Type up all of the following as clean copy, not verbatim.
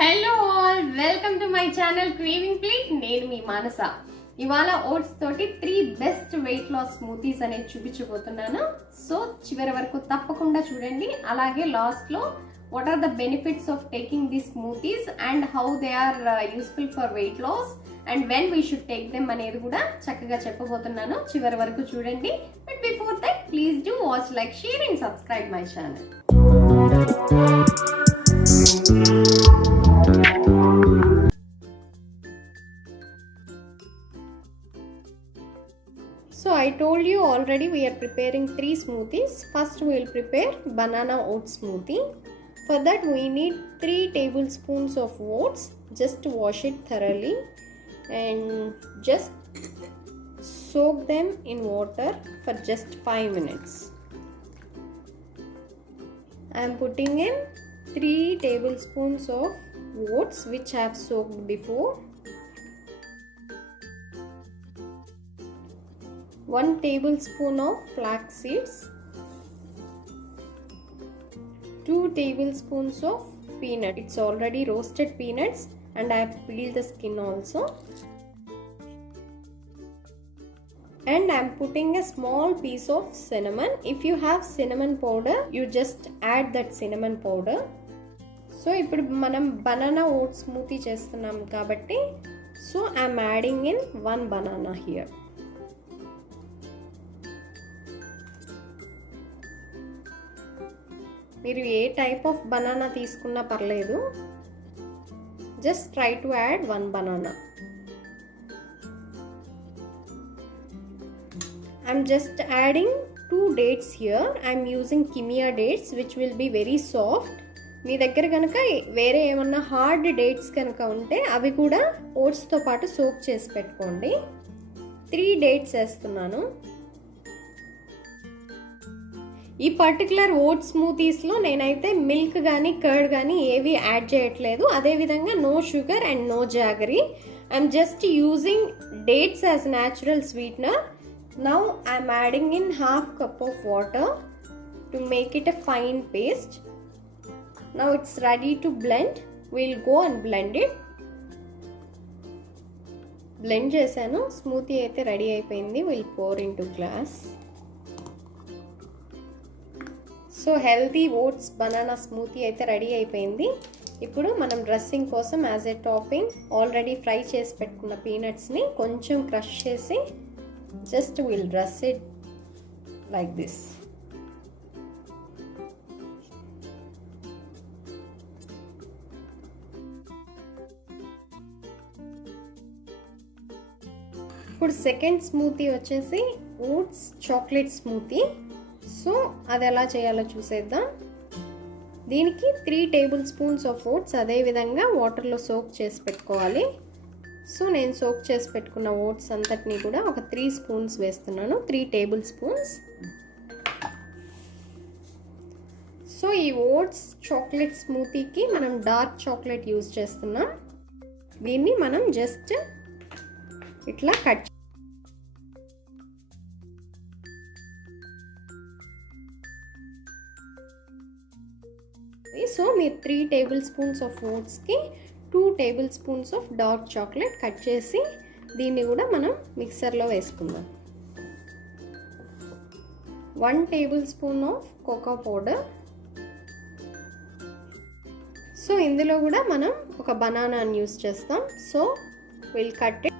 Hello all, welcome to my channel craving plate. నేను మీ మానస. ఇవాళ ఓట్స్ తోటి 3 బెస్ట్ వెయిట్ లాస్ స్మూతీస్ అనేది చూపించబోతున్నాను. సో చివరి వరకు తప్పకుండా చూడండి. అలాగే లాస్ట్ లో what are the benefits of taking this smoothies and how they are useful for weight loss and when we should take them అనేది కూడా చక్కగా చెప్పబోతున్నాను. చివరి వరకు చూడండి. But before that please do watch, like, share and subscribe my channel. So I told you already we are preparing 3 smoothies. First we will prepare banana oat smoothie. For that we need 3 tablespoons of oats. Just wash it thoroughly and just soak them in water for just 5 minutes. I am putting in 3 tablespoons of oats which I have soaked before. 1 tablespoon of flax seeds, 2 tablespoons of peanut. It's already roasted peanuts and I have peeled the skin also. And I am putting a small piece of cinnamon. If you have cinnamon powder, you just add that cinnamon powder. So ఇప్పుడు మనం banana oat smoothie చేస్తున్నాం కాబట్టి so I am adding in 1 banana here. మీరు ఏ type of banana తీసుకున్నా పర్లేదు. Just try to add 1 banana. I'm just adding 2 dates here. I'm using Kimia dates which will be very soft. మీ దగ్గర కనుక వేరే ఏమన్నా హార్డ్ డేట్స్ కనుక ఉంటే అవి కూడా ఓట్స్తో పాటు సోక్ చేసి పెట్టుకోండి. 3 dates వేస్తున్నాను. ఈ పర్టికులర్ ఓట్ స్మూతీస్లో నేనైతే మిల్క్ కానీ కర్డ్ కానీ ఏవి యాడ్ చేయట్లేదు. అదేవిధంగా no sugar and no jaggery. I'm just using dates as natural sweetener. Now I'm adding in ½ cup of water to make it a fine paste. Now it's ready to blend. We'll go and blend it. Blend చేశాను. Smoothie అయితే ready అయిపోయింది. Will pour in to glass. So healthy oats banana smoothie అయితే ready అయిపోయింది. ఇప్పుడు మనం dressing కోసం as a topping already fry చేసి పెట్టుకున్న పీనట్స్ని కొంచెం క్రష్ చేసి just will dress it like this. ఇప్పుడు సెకండ్ స్మూతీ వచ్చేసి ఓట్స్ చాక్లెట్ స్మూతీ. సో అది ఎలా చేయాలో చూసేద్దాం. దీనికి 3 tablespoons ఆఫ్ ఓట్స్ అదేవిధంగా వాటర్లో సోక్ చేసి పెట్టుకోవాలి. సో నేను సోక్ చేసి పెట్టుకున్న ఓట్స్ అంతటినీ కూడా ఒక 3 spoons వేస్తున్నాను. 3 tablespoons. సో ఈ ఓట్స్ చాక్లెట్ స్మూతీకి మనం డార్క్ చాక్లెట్ యూజ్ చేస్తున్నాం. దీన్ని మనం జస్ట్ ఇట్లా కట్. సో మీరు 3 tablespoons ఆఫ్ ఓట్స్కి 2 tablespoons of dark chocolate cut చేసి దీన్ని కూడా మనం మిక్సర్లో వేసుకుందాం. 1 tablespoon of cocoa powder. So ఇందులో కూడా మనం ఒక బనానాని యూస్ చేస్తాం. So will cut it.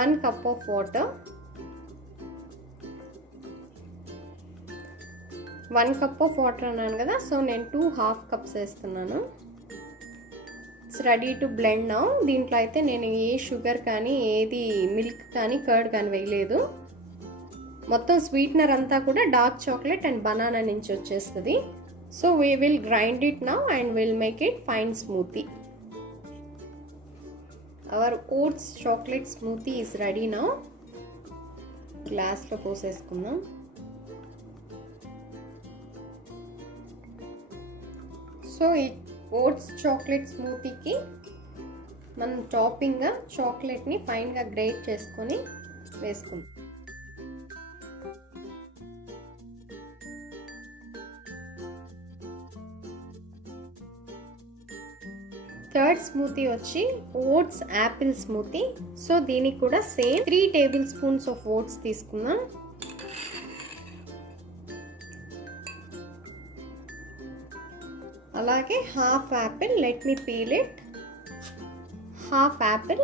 1 cup of water. 1 cup of water అన్నాను కదా. సో నేను 2 ½ cups వేస్తున్నాను. It's ready to blend now. దీంట్లో అయితే నేను ఏ షుగర్ కానీ ఏది మిల్క్ కానీ కర్డ్ కానీ వేయలేదు. మొత్తం స్వీట్నర్ అంతా కూడా డార్క్ చాక్లెట్ అండ్ బనానా నుంచి వచ్చేస్తుంది. So we will grind it now and will make it fine smoothie. Our oats chocolate smoothie is ready now. గ్లాస్లో పోసేసుకుందాం. సో ఈ ఓట్స్ చాక్లెట్ స్మూతీకి మనం టాపింగ్గా చాక్లెట్ని ఫైన్గా గ్రేట్ చేసుకొని వేసుకుందాం. థర్డ్ స్మూతీ వచ్చి ఓట్స్ యాపిల్ స్మూతీ. సో దీనికి కూడా సేమ్ 3 టేబుల్ స్పూన్స్ ఆఫ్ ఓట్స్ తీసుకుందాం. అలాగే half Apple, let me peel it. Half Apple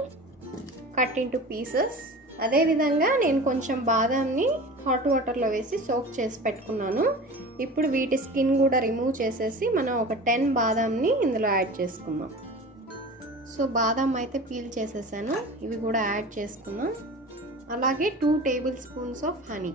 cut into pieces. అదేవిధంగా నేను కొంచెం బాదాంని హాట్ వాటర్లో వేసి సోక్ చేసి పెట్టుకున్నాను. ఇప్పుడు వీటి స్కిన్ కూడా రిమూవ్ చేసేసి మనం ఒక 10 బాదాంని ఇందులో యాడ్ చేసుకుందాం. సో బాదాం అయితే పీల్ చేసేసాను, ఇవి కూడా యాడ్ చేసుకుందాం. అలాగే 2 table spoons of honey.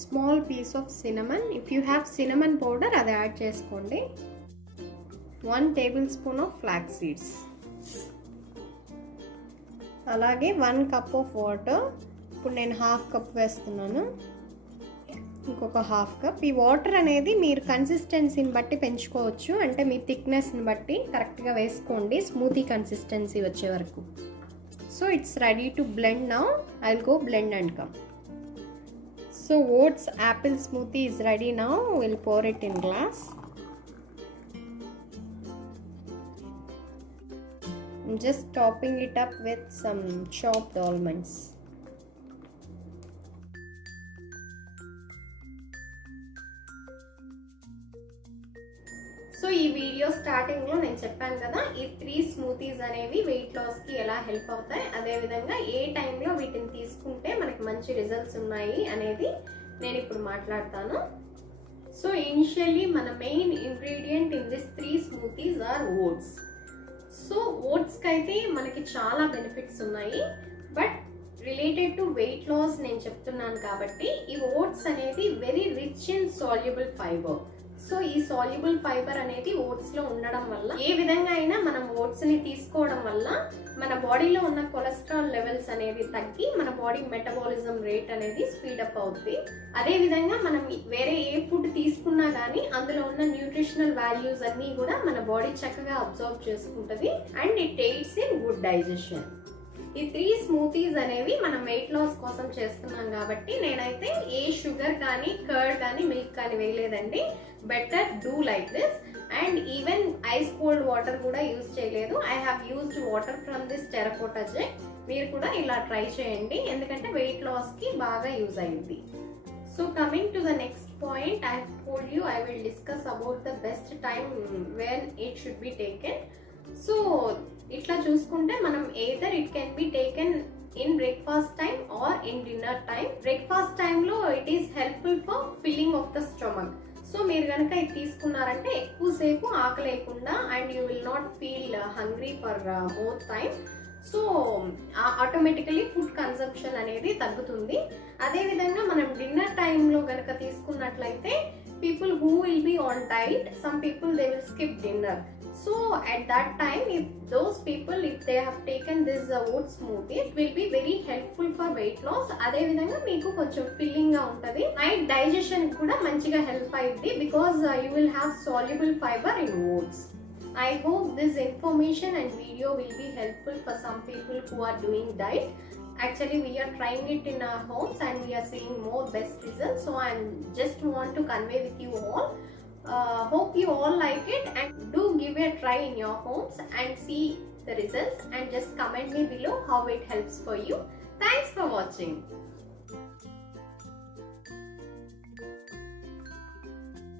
Small piece of cinnamon, if you have cinnamon powder అది యాడ్ చేసుకోండి. 1 table spoon of flax seeds. అలాగే 1 కప్ ఆఫ్ వాటర్. ఇప్పుడు నేను హాఫ్ కప్ వేస్తున్నాను, ఇంకొక హాఫ్ కప్. ఈ వాటర్ అనేది మీరు కన్సిస్టెన్సీని బట్టి పెంచుకోవచ్చు, అంటే మీ థిక్నెస్ని బట్టి కరెక్ట్గా వేసుకోండి స్మూతీ కన్సిస్టెన్సీ వచ్చే వరకు. So it's ready to blend now. I will go blend and come. So oats apple smoothie is ready now. We'll pour it in glass. I'm just topping it up with some chopped almonds. So ఈ వీడియో స్టార్టింగ్లో నేను చెప్పాను కదా, ఈ 3 స్మూతీస్ అనేవి వెయిట్ లాస్కి ఎలా హెల్ప్ అవుతాయి, అదేవిధంగా ఏ టైంలో వీటిని తీసుకుంటే మనకి మంచి రిజల్ట్స్ ఉన్నాయి అనేది నేను ఇప్పుడు మాట్లాడతాను. సో ఇనిషియల్లీ మన main ingredient in this 3 smoothies are oats. So ఓట్స్కి అయితే మనకి చాలా బెనిఫిట్స్ ఉన్నాయి, but related to weight loss నేను చెప్తున్నాను కాబట్టి ఈ ఓట్స్ అనేది very rich in soluble fibre. So ఈ సాల్యుబుల్ ఫైబర్ అనేది ఓట్స్ లో ఉండడం వల్ల ఏ విధంగా అయినా మనం ఓట్స్ ని తీసుకోవడం వల్ల మన బాడీలో ఉన్న కొలెస్ట్రాల్ లెవెల్స్ అనేది తగ్గి మన బాడీ మెటబాలిజం రేట్ అనేది స్పీడప్ అవుతుంది. అదే విధంగా మనం వేరే ఏ ఫుడ్ తీసుకున్నా కానీ అందులో ఉన్న న్యూట్రిషనల్ వాల్యూస్ అన్ని కూడా మన బాడీ చక్కగా అబ్జర్వ్ చేసుకుంటది and it AIDS in good digestion. ఈ 3 స్మూతీస్ అనేవి మనం వెయిట్ లాస్ కోసం చేస్తున్నాం కాబట్టి నేనైతే ఏ షుగర్ కానీ కర్డ్ కానీ మిల్క్ కానీ వేయలేదండి. Better do like this. And even ice cold water కూడా యూజ్ చేయలేదు. I have used water from this terracotta jug. మీరు కూడా ఇలా ట్రై చేయండి, ఎందుకంటే వెయిట్ లాస్కి బాగా యూజ్ అయ్యింది. So coming to the next point, I have told you I will discuss about the best time when it should be taken. So ఇట్లా చూసుకుంటే మనం either it can be taken in breakfast time or in dinner time. Breakfast time లో it is helpful for filling of the stomach. So మీరు కనుక ఇది తీసుకున్నారంటే ఎక్కువసేపు ఆకలేయకుండా and you will not feel hungry for more time. So automatically food consumption అనేది తగ్గుతుంది. అదేవిధంగా మనం డిన్నర్ టైంలో కనుక తీసుకున్నట్లయితే people who will be on diet, some people they will skip dinner. So at that time, if those people, if they have taken this oat smoothie, it will be very helpful for weight loss. అదే విధంగా మీకు కొంచెం ఫిల్లింగ్ గా ఉంటది. Night digestion కూడా మంచిగా హెల్ప్ అయ్యింది because you will have soluble fiber in oats. I hope this information and video will be helpful for some people who are doing diet. Actually we are trying it in our homes and we are seeing more best results. So I just want to convey with you all. Hope you all like it and do give a try in your homes and see the results and just comment me below how it helps for you. Thanks for watching.